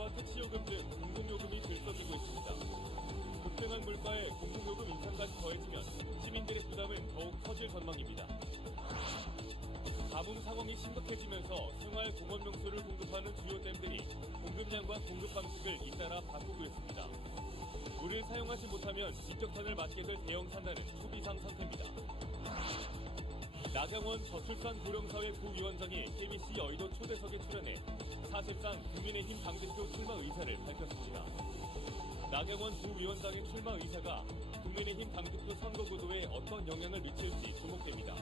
주차장과 택시요금 등 공공요금이 들썩이고 있습니다. 급등한 물가에 공공요금 인상까지 더해지면 시민들의 부담은 더욱 커질 전망입니다. 가뭄 상황이 심각해지면서 생활 공업용수를 공급하는 주요 댐들이 공급량과 공급 방식을 잇따라 바꾸고 있습니다. 물을 사용하지 못하면 직격탄을 맞게 될 대형 산단은 초비상 상태입니다. 나경원 저출산 고령사회 부위원장이 KBC 여의도 초대석에 출연해 사실상 국민의힘 당대표 출마 의사를 밝혔습니다. 나경원 부위원장의 출마 의사가 국민의힘 당대표 선거 구도에 어떤 영향을 미칠지 주목됩니다.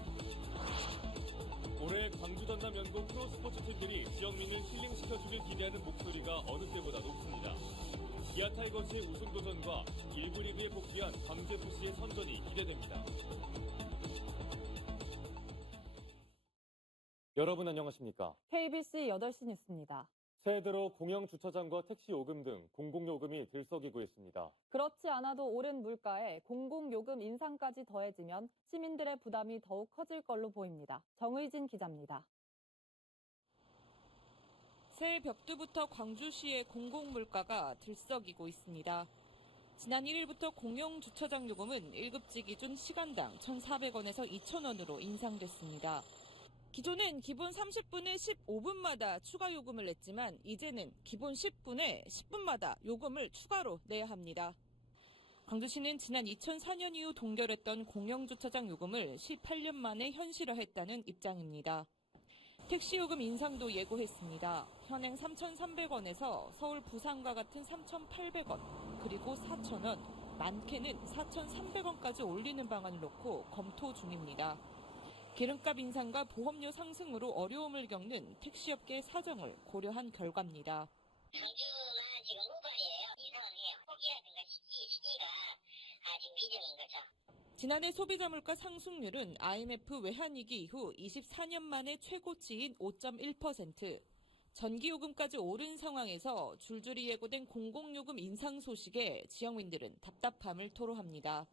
올해 광주 전남 연고 프로스포츠 팀들이 지역민을 힐링시켜주길 기대하는 목소리가 어느 때보다 높습니다. 기아 타이거즈의 우승 도전과 1부 리그에 복귀한 광주FC의 선전이 기대됩니다. 여러분 안녕하십니까? KBC 8시 뉴스입니다. 새해 들어 공영주차장과 택시 요금 등 공공요금이 들썩이고 있습니다. 그렇지 않아도 오른 물가에 공공요금 인상까지 더해지면 시민들의 부담이 더욱 커질 걸로 보입니다. 정의진 기자입니다. 새해 벽두부터 광주시의 공공물가가 들썩이고 있습니다. 지난 1일부터 공영주차장 요금은 1급지 기준 시간당 1,400원에서 2,000원으로 인상됐습니다. 기존엔 기본 30분에 15분마다 추가 요금을 냈지만 이제는 기본 10분에 10분마다 요금을 추가로 내야 합니다. 광주시는 지난 2004년 이후 동결했던 공영주차장 요금을 18년 만에 현실화했다는 입장입니다. 택시 요금 인상도 예고했습니다. 현행 3,300원에서 서울 부산과 같은 3,800원, 그리고 4,000원, 많게는 4,300원까지 올리는 방안을 놓고 검토 중입니다. 기름값 인상과 보험료 상승으로 어려움을 겪는 택시업계의 사정을 고려한 결과입니다. 광주만 지금 후발이에요. 이상은 해요. 포기라든가 시기가 아직 미정인 거죠. 지난해 소비자 물가 상승률은 IMF 외환위기 이후 24년 만에 최고치인 5.1%. 전기요금까지 오른 상황에서 줄줄이 예고된 공공요금 인상 소식에 지역민들은 답답함을 토로합니다.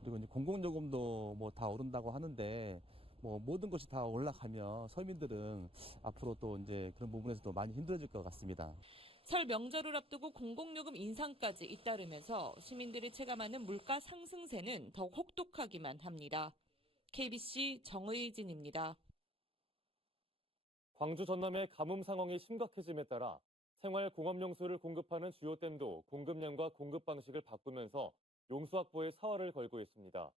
그리고 이제 공공요금도 뭐 다 오른다고 하는데 모든 것이 다 올라가면 서민들은 앞으로 또 이제 그런 부분에서도 많이 힘들어질 것 같습니다. 설 명절을 앞두고 공공요금 인상까지 잇따르면서 시민들이 체감하는 물가 상승세는 더욱 혹독하기만 합니다. KBC 정의진입니다. 광주 전남의 가뭄 상황이 심각해짐에 따라 생활공업용수를 공급하는 주요 댐도 공급량과 공급 방식을 바꾸면서 용수 확보에 사활을 걸고 있습니다.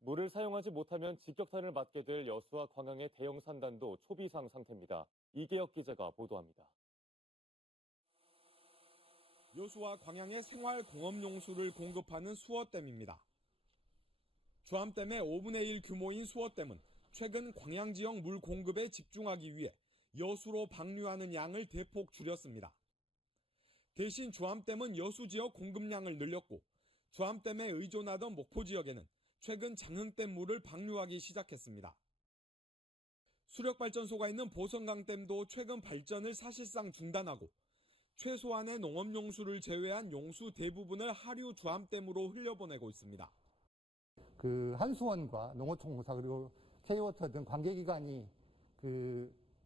물을 사용하지 못하면 직격탄을 맞게 될 여수와 광양의 대형 산단도 초비상 상태입니다. 이계혁 기자가 보도합니다. 여수와 광양의 생활공업용수를 공급하는 수어댐입니다. 주암댐의 5분의 1 규모인 수어댐은 최근 광양 지역 물 공급에 집중하기 위해 여수로 방류하는 양을 대폭 줄였습니다. 대신 주암댐은 여수 지역 공급량을 늘렸고 주암댐에 의존하던 목포 지역에는 최근 장흥댐 물을 방류하기 시작했습니다. 수력발전소가 있는 보성강댐도 최근 발전을 사실상 중단하고 최소한의 농업용수를 제외한 용수 대부분을 하류 주암댐으로 흘려보내고 있습니다. 한수원과 농어촌공사 그리고 K워터 등 관계기관이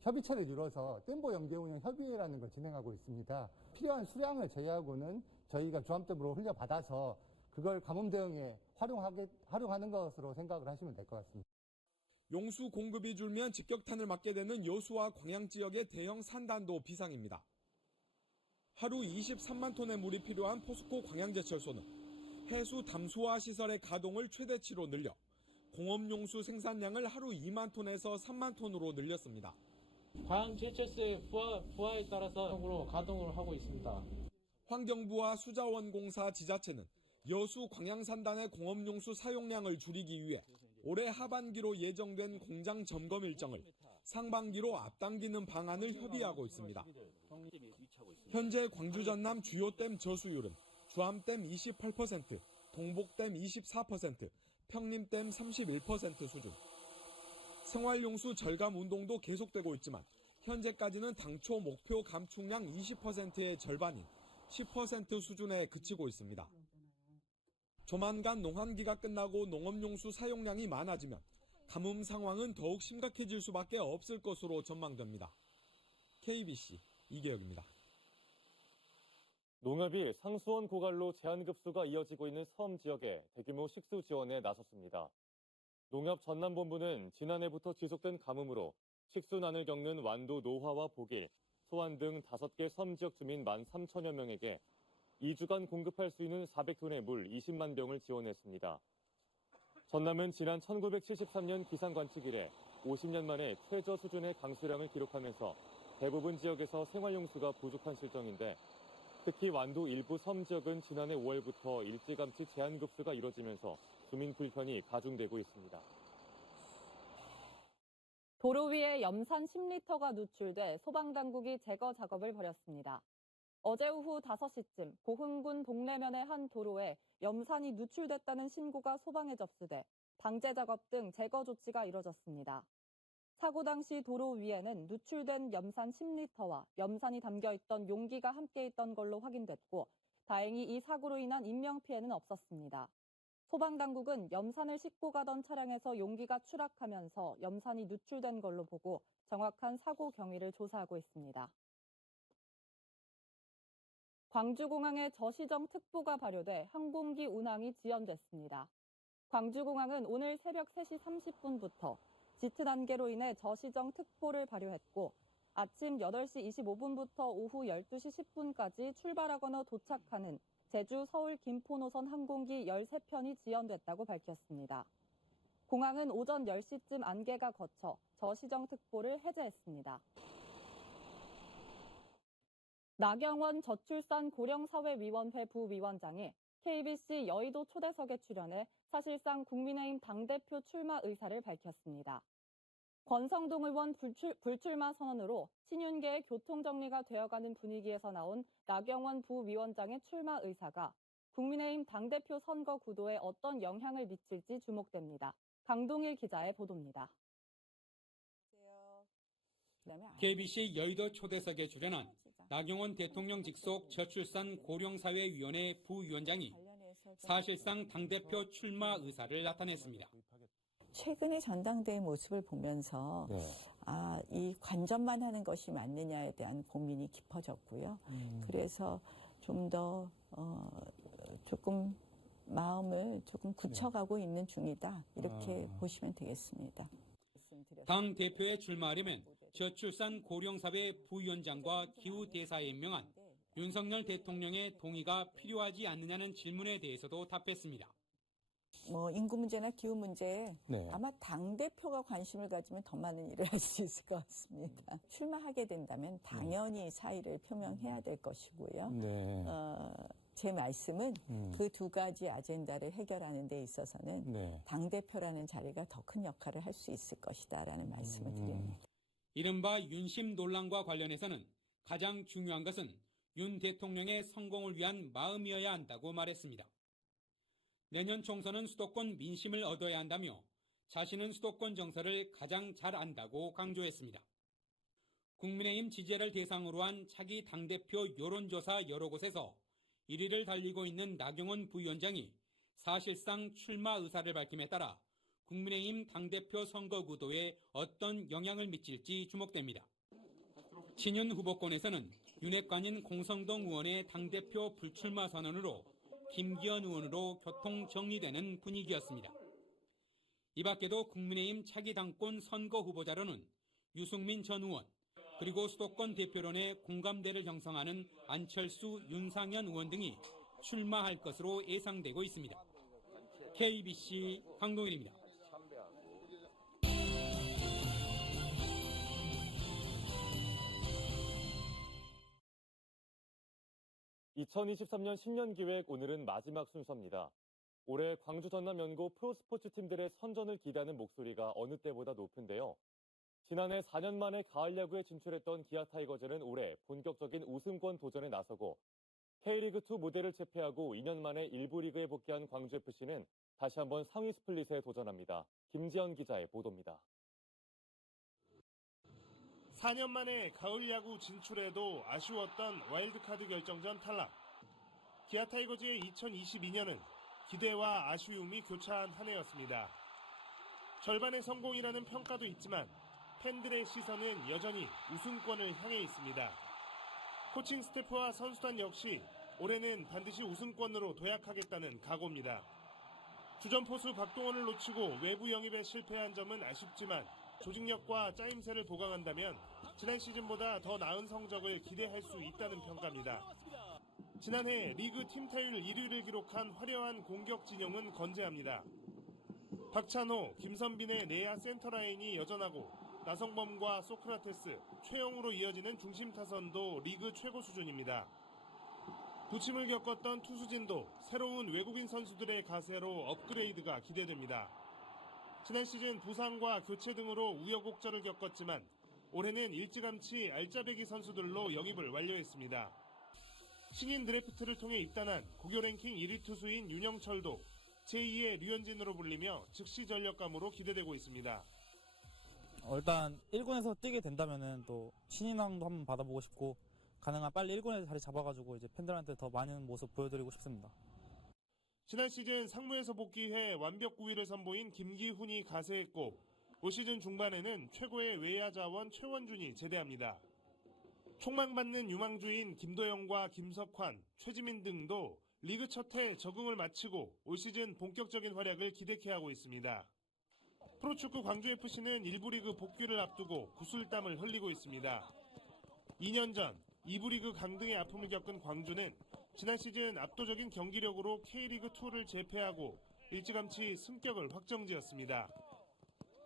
협의체를 이뤄서 댐보 연계 운영 협의회라는 걸 진행하고 있습니다. 필요한 수량을 제외하고는 저희가 주암댐으로 흘려받아서 그걸 가뭄 대응에 활용하는 것으로 생각을 하시면 될 것 같습니다. 용수 공급이 줄면 직격탄을 맞게 되는 여수와 광양 지역의 대형 산단도 비상입니다. 하루 23만 톤의 물이 필요한 포스코 광양제철소는 해수 담수화 시설의 가동을 최대치로 늘려 공업용수 생산량을 하루 2만 톤에서 3만 톤으로 늘렸습니다. 광양제철소의 부하에 따라서 가동을 하고 있습니다. 환경부와 수자원공사 지자체는 여수 광양산단의 공업용수 사용량을 줄이기 위해 올해 하반기로 예정된 공장 점검 일정을 상반기로 앞당기는 방안을 협의하고 있습니다. 현재 광주 전남 주요 댐 저수율은 주암댐 28%, 동복댐 24%, 평림댐 31% 수준. 생활용수 절감 운동도 계속되고 있지만 현재까지는 당초 목표 감축량 20%의 절반인 10% 수준에 그치고 있습니다. 조만간 농한기가 끝나고 농업용수 사용량이 많아지면 가뭄 상황은 더욱 심각해질 수밖에 없을 것으로 전망됩니다. KBC 이계혁입니다. 농협이 상수원 고갈로 제한급수가 이어지고 있는 섬 지역에 대규모 식수 지원에 나섰습니다. 농협 전남본부는 지난해부터 지속된 가뭄으로 식수난을 겪는 완도 노화와 보길, 소환 등 5개 섬 지역 주민 13,000여 명에게 2주간 공급할 수 있는 400톤의 물 20만 병을 지원했습니다. 전남은 지난 1973년 기상 관측 이래 50년 만에 최저 수준의 강수량을 기록하면서 대부분 지역에서 생활용수가 부족한 실정인데 특히 완도 일부 섬 지역은 지난해 5월부터 일찌감치 제한급수가 이뤄지면서 주민 불편이 가중되고 있습니다. 도로 위에 염산 10리터가 누출돼 소방당국이 제거 작업을 벌였습니다. 어제 오후 5시쯤 고흥군 동래면의 한 도로에 염산이 누출됐다는 신고가 소방에 접수돼 방제 작업 등 제거 조치가 이뤄졌습니다. 사고 당시 도로 위에는 누출된 염산 10리터와 염산이 담겨있던 용기가 함께 있던 걸로 확인됐고 다행히 이 사고로 인한 인명피해는 없었습니다. 소방당국은 염산을 싣고 가던 차량에서 용기가 추락하면서 염산이 누출된 걸로 보고 정확한 사고 경위를 조사하고 있습니다. 광주공항에 저시정 특보가 발효돼 항공기 운항이 지연됐습니다. 광주공항은 오늘 새벽 3시 30분부터 짙은 안개로 인해 저시정 특보를 발효했고 아침 8시 25분부터 오후 12시 10분까지 출발하거나 도착하는 제주, 서울, 김포 노선 항공기 13편이 지연됐다고 밝혔습니다. 공항은 오전 10시쯤 안개가 걷혀 저시정 특보를 해제했습니다. 나경원 저출산 고령사회위원회 부위원장이 KBC 여의도 초대석에 출연해 사실상 국민의힘 당대표 출마 의사를 밝혔습니다. 권성동 의원 불출마 선언으로 친윤계의 교통정리가 되어가는 분위기에서 나온 나경원 부위원장의 출마 의사가 국민의힘 당대표 선거 구도에 어떤 영향을 미칠지 주목됩니다. 강동일 기자의 보도입니다. KBC 여의도 초대석에 출연한 나경원 대통령 직속 저출산 고령사회위원회 부위원장이 사실상 당대표 출마 의사를 나타냈습니다. 최근의 전당대회 모습을 보면서 이 관전만 하는 것이 맞느냐에 대한 고민이 깊어졌고요. 그래서 좀 더 조금 마음을 조금 굳혀가고 있는 중이다. 이렇게 보시면 되겠습니다. 당 대표에 출마하려면 저출산 고령사회 부위원장과 기후대사에 임명한 윤석열 대통령의 동의가 필요하지 않느냐는 질문에 대해서도 답했습니다. 인구 문제나 기후 문제에 아마 당대표가 관심을 가지면 더 많은 일을 할 수 있을 것 같습니다. 출마하게 된다면 당연히 사의를 표명해야 될 것이고요. 제 말씀은 그 두 가지 아젠다를 해결하는 데 있어서는 당대표라는 자리가 더 큰 역할을 할 수 있을 것이다라는 말씀을 드립니다. 이른바 윤심 논란과 관련해서는 가장 중요한 것은 윤 대통령의 성공을 위한 마음이어야 한다고 말했습니다. 내년 총선은 수도권 민심을 얻어야 한다며 자신은 수도권 정서를 가장 잘 안다고 강조했습니다. 국민의힘 지지자를 대상으로 한 차기 당대표 여론조사 여러 곳에서 1위를 달리고 있는 나경원 부위원장이 사실상 출마 의사를 밝힘에 따라 국민의힘 당대표 선거 구도에 어떤 영향을 미칠지 주목됩니다. 친윤 후보권에서는 윤핵관인 공성동 의원의 당대표 불출마 선언으로 김기현 의원으로 교통 정리되는 분위기였습니다. 이 밖에도 국민의힘 차기 당권 선거 후보자로는 유승민 전 의원, 그리고 수도권 대표론의 공감대를 형성하는 안철수, 윤상현 의원 등이 출마할 것으로 예상되고 있습니다. KBC 강동일입니다. 2023년 신년기획 오늘은 마지막 순서입니다. 올해 광주 전남 연고 프로스포츠 팀들의 선전을 기대하는 목소리가 어느 때보다 높은데요. 지난해 4년 만에 가을 야구에 진출했던 기아 타이거즈는 올해 본격적인 우승권 도전에 나서고 K리그2 무대를 체패하고 2년 만에 1부 리그에 복귀한 광주FC는 다시 한번 상위 스플릿에 도전합니다. 김지현 기자의 보도입니다. 4년 만에 가을 야구 진출에도 아쉬웠던 와일드카드 결정전 탈락. 기아 타이거즈의 2022년은 기대와 아쉬움이 교차한 한 해였습니다. 절반의 성공이라는 평가도 있지만 팬들의 시선은 여전히 우승권을 향해 있습니다. 코칭 스태프와 선수단 역시 올해는 반드시 우승권으로 도약하겠다는 각오입니다. 주전 포수 박동원을 놓치고 외부 영입에 실패한 점은 아쉽지만 조직력과 짜임새를 보강한다면 지난 시즌보다 더 나은 성적을 기대할 수 있다는 평가입니다. 지난해 리그 팀 타율 1위를 기록한 화려한 공격 진영은 건재합니다. 박찬호, 김선빈의 내야 센터 라인이 여전하고 나성범과 소크라테스, 최영우로 이어지는 중심 타선도 리그 최고 수준입니다. 부침을 겪었던 투수진도 새로운 외국인 선수들의 가세로 업그레이드가 기대됩니다. 지난 시즌 부상과 교체 등으로 우여곡절을 겪었지만 올해는 일찌감치 알짜배기 선수들로 영입을 완료했습니다. 신인 드래프트를 통해 입단한 고교 랭킹 1위 투수인 윤영철도 제2의 류현진으로 불리며 즉시 전력감으로 기대되고 있습니다. 일단 1군에서 뛰게 된다면은 또 신인왕도 한번 받아보고 싶고 가능한 빨리 1군에 자리 잡아가지고 이제 팬들한테 더 많은 모습 보여드리고 싶습니다. 지난 시즌 상무에서 복귀해 완벽 9위를 선보인 김기훈이 가세했고 올 시즌 중반에는 최고의 외야 자원 최원준이 제대합니다. 촉망받는 유망주인 김도영과 김석환, 최지민 등도 리그 첫 해 적응을 마치고 올 시즌 본격적인 활약을 기대케 하고 있습니다. 프로축구 광주FC는 1부 리그 복귀를 앞두고 구슬땀을 흘리고 있습니다. 2년 전 2부 리그 강등의 아픔을 겪은 광주는 지난 시즌 압도적인 경기력으로 K리그2를 제패하고 일찌감치 승격을 확정지었습니다.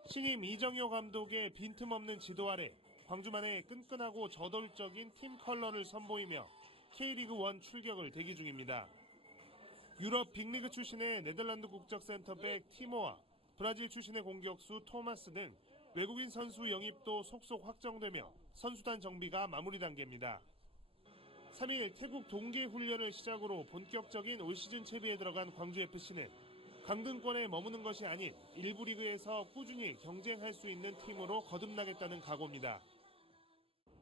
신임 이정효 감독의 빈틈없는 지도 아래 광주만의 끈끈하고 저돌적인 팀 컬러를 선보이며 K리그1 출격을 대기 중입니다. 유럽 빅리그 출신의 네덜란드 국적 센터백 티모와 브라질 출신의 공격수 토마스 등 외국인 선수 영입도 속속 확정되며 선수단 정비가 마무리 단계입니다. 3일 태국 동계 훈련을 시작으로 본격적인 올 시즌 채비에 들어간 광주FC는 강등권에 머무는 것이 아닌 일부 리그에서 꾸준히 경쟁할 수 있는 팀으로 거듭나겠다는 각오입니다.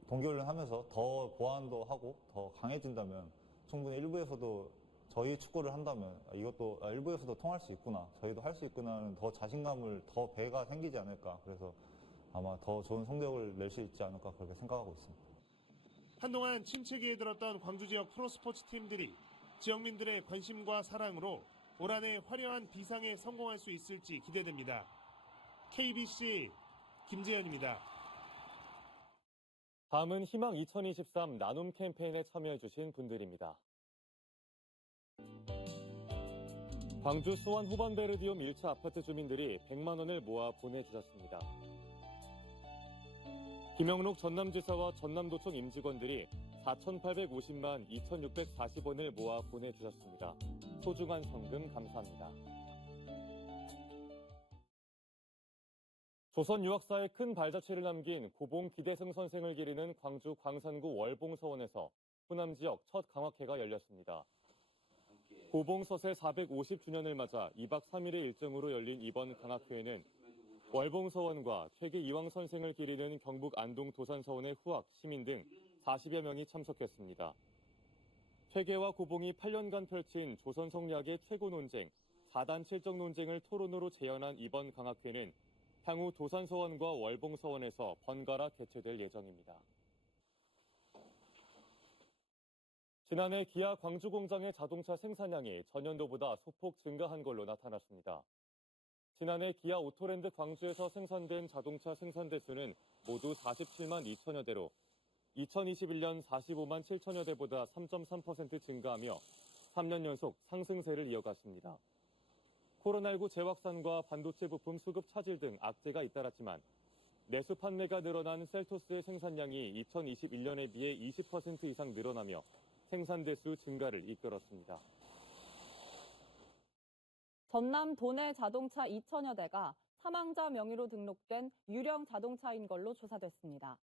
동계훈련 하면서 더 보완도 하고 더 강해진다면 충분히 1부에서도 저희 축구를 한다면 이것도 1부에서도 통할 수 있구나, 저희도 할 수 있구나는 더 자신감을 더 배가 생기지 않을까, 그래서 아마 더 좋은 성적을 낼 수 있지 않을까 그렇게 생각하고 있습니다. 한동안 침체기에 들었던 광주 지역 프로스포츠 팀들이 지역민들의 관심과 사랑으로 올 한 해 화려한 비상에 성공할 수 있을지 기대됩니다. KBC 김재현입니다. 다음은 희망 2023 나눔 캠페인에 참여해주신 분들입니다. 광주 수원 후반베르디움 1차 아파트 주민들이 100만 원을 모아 보내주셨습니다. 김영록 전남지사와 전남도청 임직원들이 4,850만 2,640원을 모아 보내주셨습니다. 소중한 성금 감사합니다. 조선 유학사의 큰 발자취를 남긴 고봉 기대승 선생을 기리는 광주 광산구 월봉서원에서 호남 지역 첫 강화회가 열렸습니다. 고봉 서세 450주년을 맞아 2박 3일의 일정으로 열린 이번 강학회에는 월봉서원과 퇴계 이황 선생을 기리는 경북 안동 도산서원의 후학, 시민 등 40여 명이 참석했습니다. 퇴계와 고봉이 8년간 펼친 조선 성리학의 퇴고 논쟁, 4단 7정 논쟁을 토론으로 재현한 이번 강학회는 향후 도산서원과 월봉서원에서 번갈아 개최될 예정입니다. 지난해 기아 광주 공장의 자동차 생산량이 전년도보다 소폭 증가한 걸로 나타났습니다. 지난해 기아 오토랜드 광주에서 생산된 자동차 생산 대수는 모두 47만 2천여 대로 2021년 45만 7천여 대보다 3.3% 증가하며 3년 연속 상승세를 이어갔습니다. 코로나19 재확산과 반도체 부품 수급 차질 등 악재가 잇따랐지만 내수 판매가 늘어난 셀토스의 생산량이 2021년에 비해 20% 이상 늘어나며 생산 대수 증가를 이끌었습니다. 전남 도내 자동차 2천여 대가 사망자 명의로 등록된 유령 자동차인 걸로 조사됐습니다.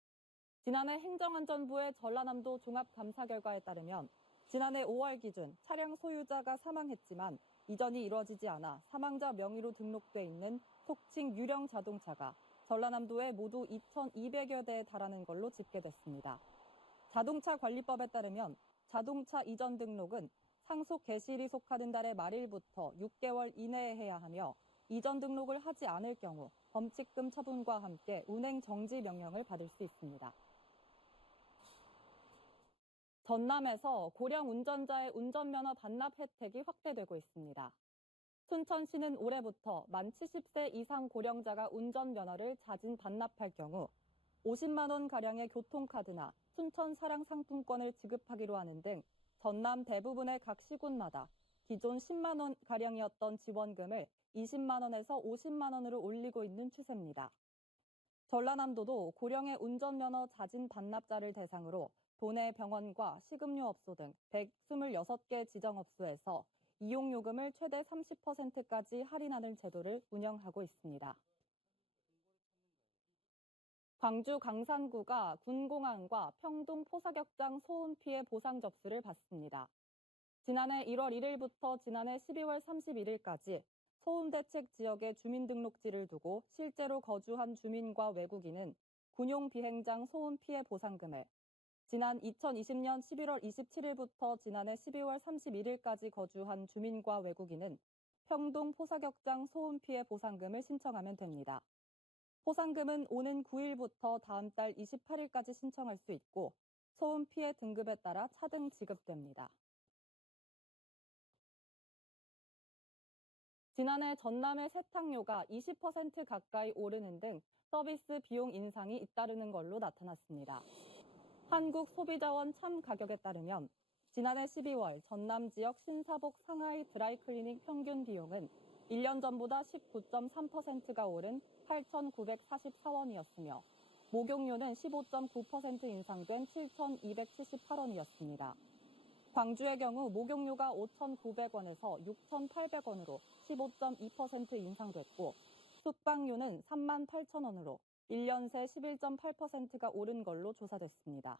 지난해 행정안전부의 전라남도 종합감사 결과에 따르면 지난해 5월 기준 차량 소유자가 사망했지만 이전이 이루어지지 않아 사망자 명의로 등록돼 있는 속칭 유령 자동차가 전라남도에 모두 2,200여 대에 달하는 걸로 집계됐습니다. 자동차 관리법에 따르면 자동차 이전 등록은 상속 개시일이 속하는 달의 말일부터 6개월 이내에 해야 하며 이전 등록을 하지 않을 경우 범칙금 처분과 함께 운행 정지 명령을 받을 수 있습니다. 전남에서 고령 운전자의 운전면허 반납 혜택이 확대되고 있습니다. 순천시는 올해부터 만 70세 이상 고령자가 운전면허를 자진 반납할 경우 50만 원가량의 교통카드나 순천 사랑 상품권을 지급하기로 하는 등 전남 대부분의 각 시군마다 기존 10만 원가량이었던 지원금을 20만 원에서 50만 원으로 올리고 있는 추세입니다. 전라남도도 고령의 운전면허 자진 반납자를 대상으로 도내 병원과 식음료업소 등 126개 지정업소에서 이용요금을 최대 30%까지 할인하는 제도를 운영하고 있습니다. 광주 강산구가 군공항과 평동 포사격장 소음 피해 보상 접수를 받습니다. 지난해 1월 1일부터 지난해 12월 31일까지 소음대책 지역의 주민등록지를 두고 실제로 거주한 주민과 외국인은 군용 비행장 소음 피해 보상금을, 지난 2020년 11월 27일부터 지난해 12월 31일까지 거주한 주민과 외국인은 평동 포사격장 소음 피해 보상금을 신청하면 됩니다. 보상금은 오는 9일부터 다음 달 28일까지 신청할 수 있고 소음 피해 등급에 따라 차등 지급됩니다. 지난해 전남의 세탁료가 20% 가까이 오르는 등 서비스 비용 인상이 잇따르는 걸로 나타났습니다. 한국소비자원 참 가격에 따르면 지난해 12월 전남 지역 신사복 상하이 드라이클리닝 평균 비용은 1년 전보다 19.3%가 오른 8,944원이었으며 목욕료는 15.9% 인상된 7,278원이었습니다. 광주의 경우 목욕료가 5,900원에서 6,800원으로 15.2% 인상됐고 숙박료는 38,000원으로 1년 새 11.8%가 오른 걸로 조사됐습니다.